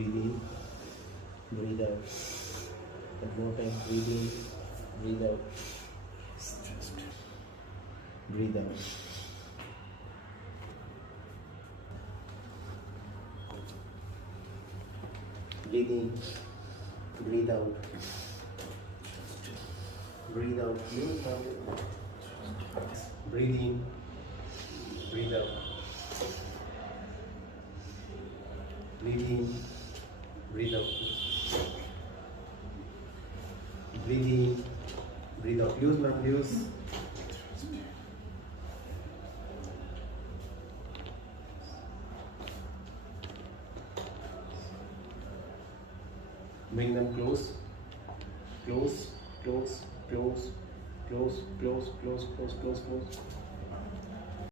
Breathe in, breathe out. One more time. Breathe in, breathe out. Breathe out. Breathe in, breathe out. Breathe out. Use now. Breathe in, breathe out. Breathe in, breathe out. Breathe in, breathe out. Use now, use. Bring them close, close, close, close, close, close, close, close, close, close.